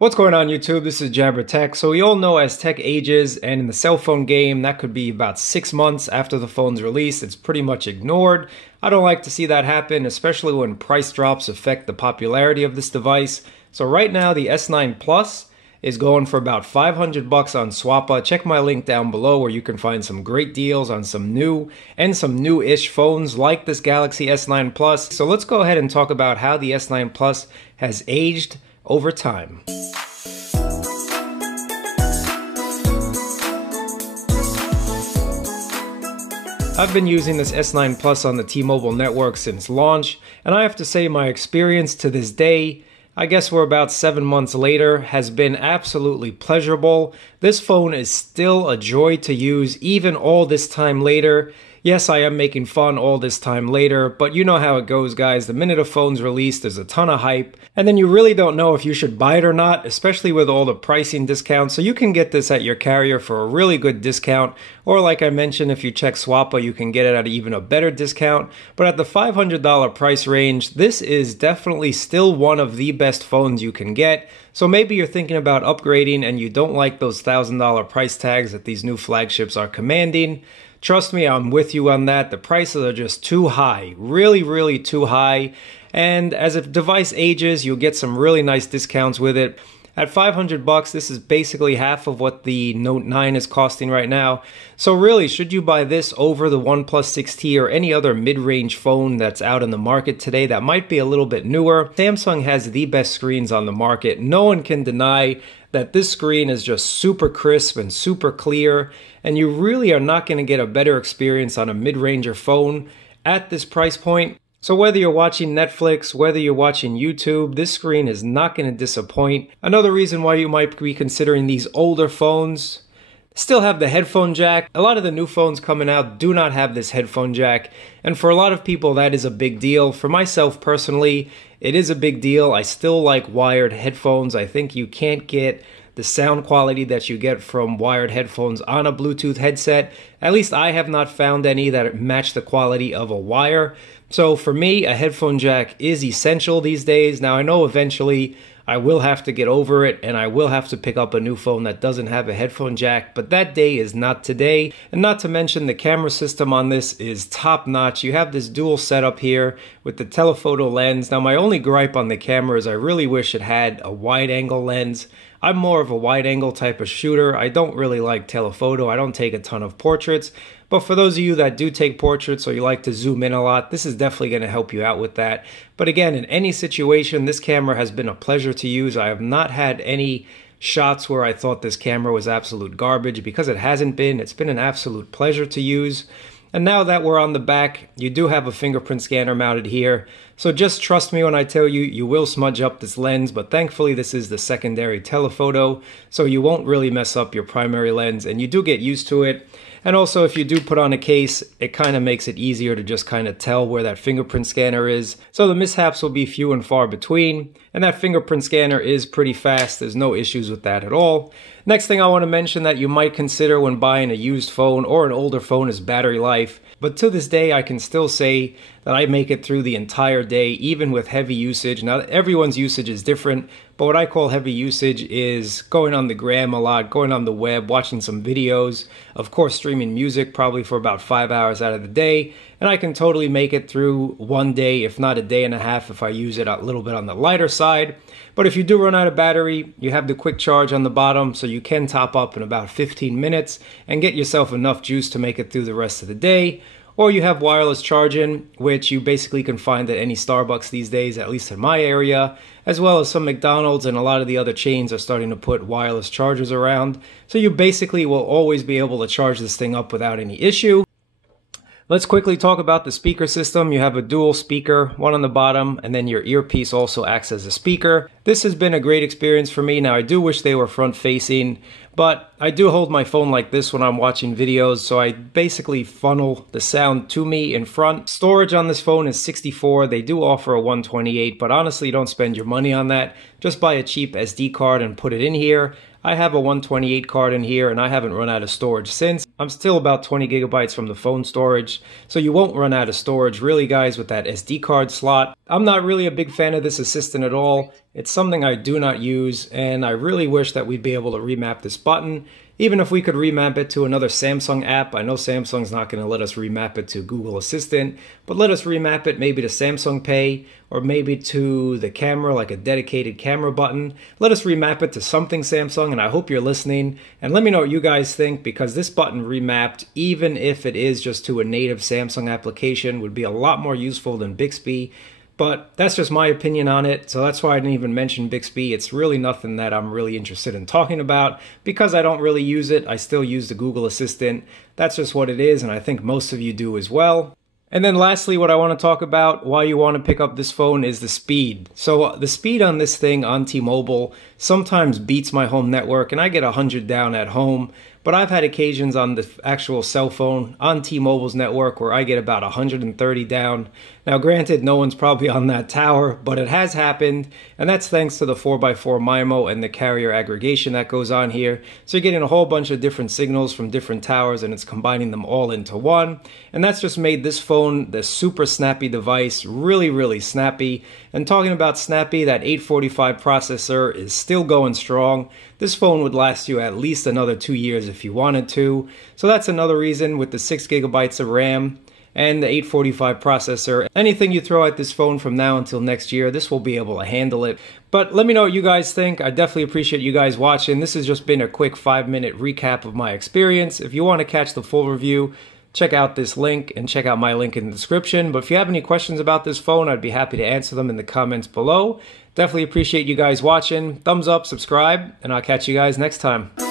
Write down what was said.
What's going on YouTube? This is Jabber Tech. So we all know as tech ages, and in the cell phone game, that could be about 6 months after the phone's released. It's pretty much ignored. I don't like to see that happen, especially when price drops affect the popularity of this device. So right now, the S9 Plus is going for about 500 bucks on Swappa. Check my link down below where you can find some great deals on some new and some new-ish phones like this Galaxy S9 Plus. So let's go ahead and talk about how the S9 Plus has aged over time. I've been using this S9 Plus on the T-Mobile network since launch, and I have to say my experience to this day, I guess we're about 7 months later, has been absolutely pleasurable. This phone is still a joy to use even all this time later. Yes, I am making fun all this time later, but you know how it goes, guys. The minute a phone's released, there's a ton of hype, and then you really don't know if you should buy it or not, especially with all the pricing discounts. So you can get this at your carrier for a really good discount, or like I mentioned, if you check Swappa, you can get it at even a better discount. But at the $500 price range, this is definitely still one of the best phones you can get. So maybe you're thinking about upgrading and you don't like those $1,000 price tags that these new flagships are commanding. Trust me, I'm with you on that. The prices are just too high, really too high. And as a device ages, you'll get some really nice discounts with it. At 500 bucks, this is basically half of what the Note 9 is costing right now. So really, should you buy this over the OnePlus 6T or any other mid-range phone that's out in the market today that might be a little bit newer? Samsung has the best screens on the market. No one can deny that this screen is just super crisp and super clear, and you really are not going to get a better experience on a mid-ranger phone at this price point. So whether you're watching Netflix, whether you're watching YouTube, this screen is not going to disappoint. Another reason why you might be considering these older phones still have the headphone jack. A lot of the new phones coming out do not have this headphone jack, and for a lot of people that is a big deal. For myself personally, it is a big deal. I still like wired headphones. I think you can't get the sound quality that you get from wired headphones on a Bluetooth headset. At least I have not found any that match the quality of a wire. So for me, a headphone jack is essential these days. Now I know eventually I will have to get over it and I will have to pick up a new phone that doesn't have a headphone jack, but that day is not today. And not to mention the camera system on this is top notch. You have this dual setup here with the telephoto lens. Now my only gripe on the camera is I really wish it had a wide angle lens. I'm more of a wide angle type of shooter. I don't really like telephoto. I don't take a ton of portraits. But for those of you that do take portraits or you like to zoom in a lot, this is definitely going to help you out with that. But again, in any situation, this camera has been a pleasure to use. I have not had any shots where I thought this camera was absolute garbage, because it hasn't been. It's been an absolute pleasure to use. And now that we're on the back, you do have a fingerprint scanner mounted here. So just trust me when I tell you, you will smudge up this lens, but thankfully this is the secondary telephoto, so you won't really mess up your primary lens, and you do get used to it. And also, if you do put on a case, it kind of makes it easier to just kind of tell where that fingerprint scanner is. So the mishaps will be few and far between. And that fingerprint scanner is pretty fast. There's no issues with that at all. Next thing I want to mention that you might consider when buying a used phone or an older phone is battery life. But to this day, I can still say that I make it through the entire day, even with heavy usage. Now, everyone's usage is different, but what I call heavy usage is going on the gram a lot, going on the web, watching some videos, of course streaming music probably for about 5 hours out of the day, and I can totally make it through one day, if not a day and a half, if I use it a little bit on the lighter side. But if you do run out of battery, you have the quick charge on the bottom, so you can top up in about 15 minutes and get yourself enough juice to make it through the rest of the day. Or you have wireless charging, which you basically can find at any Starbucks these days, at least in my area, as well as some McDonald's, and a lot of the other chains are starting to put wireless chargers around. So you basically will always be able to charge this thing up without any issue. Let's quickly talk about the speaker system. You have a dual speaker, one on the bottom, and then your earpiece also acts as a speaker. This has been a great experience for me. Now, I do wish they were front-facing, but I do hold my phone like this when I'm watching videos, so I basically funnel the sound to me in front. Storage on this phone is 64. They do offer a 128, but honestly, don't spend your money on that. Just buy a cheap SD card and put it in here. I have a 128 card in here, and I haven't run out of storage since. I'm still about 20 gigabytes from the phone storage, so you won't run out of storage really, guys, with that SD card slot. I'm not really a big fan of this assistant at all. It's something I do not use, and I really wish that we'd be able to remap this button. Even if we could remap it to another Samsung app, I know Samsung's not going to let us remap it to Google Assistant, but let us remap it maybe to Samsung Pay, or maybe to the camera, like a dedicated camera button. Let us remap it to something, Samsung, and I hope you're listening. And let me know what you guys think, because this button remapped, even if it is just to a native Samsung application, would be a lot more useful than Bixby. But that's just my opinion on it, so that's why I didn't even mention Bixby. It's really nothing that I'm really interested in talking about, because I don't really use it. I still use the Google Assistant. That's just what it is, and I think most of you do as well. And then lastly, what I want to talk about why you want to pick up this phone is the speed. So the speed on this thing on T-Mobile sometimes beats my home network, and I get 100 down at home. But I've had occasions on the actual cell phone on T-Mobile's network where I get about 130 down. Now granted, no one's probably on that tower, but it has happened, and that's thanks to the 4x4 MIMO and the carrier aggregation that goes on here. So you're getting a whole bunch of different signals from different towers, and it's combining them all into one. And that's just made this phone the super snappy device, really, really snappy. And talking about snappy, that 845 processor is still going strong. This phone would last you at least another 2 years if you wanted to. So that's another reason with the 6 gigabytes of RAM and the 845 processor. Anything you throw at this phone from now until next year, this will be able to handle it. But let me know what you guys think. I definitely appreciate you guys watching. This has just been a quick 5-minute recap of my experience. If you want to catch the full review, check out this link and check out my link in the description. But if you have any questions about this phone, I'd be happy to answer them in the comments below. Definitely appreciate you guys watching. Thumbs up, subscribe, and I'll catch you guys next time.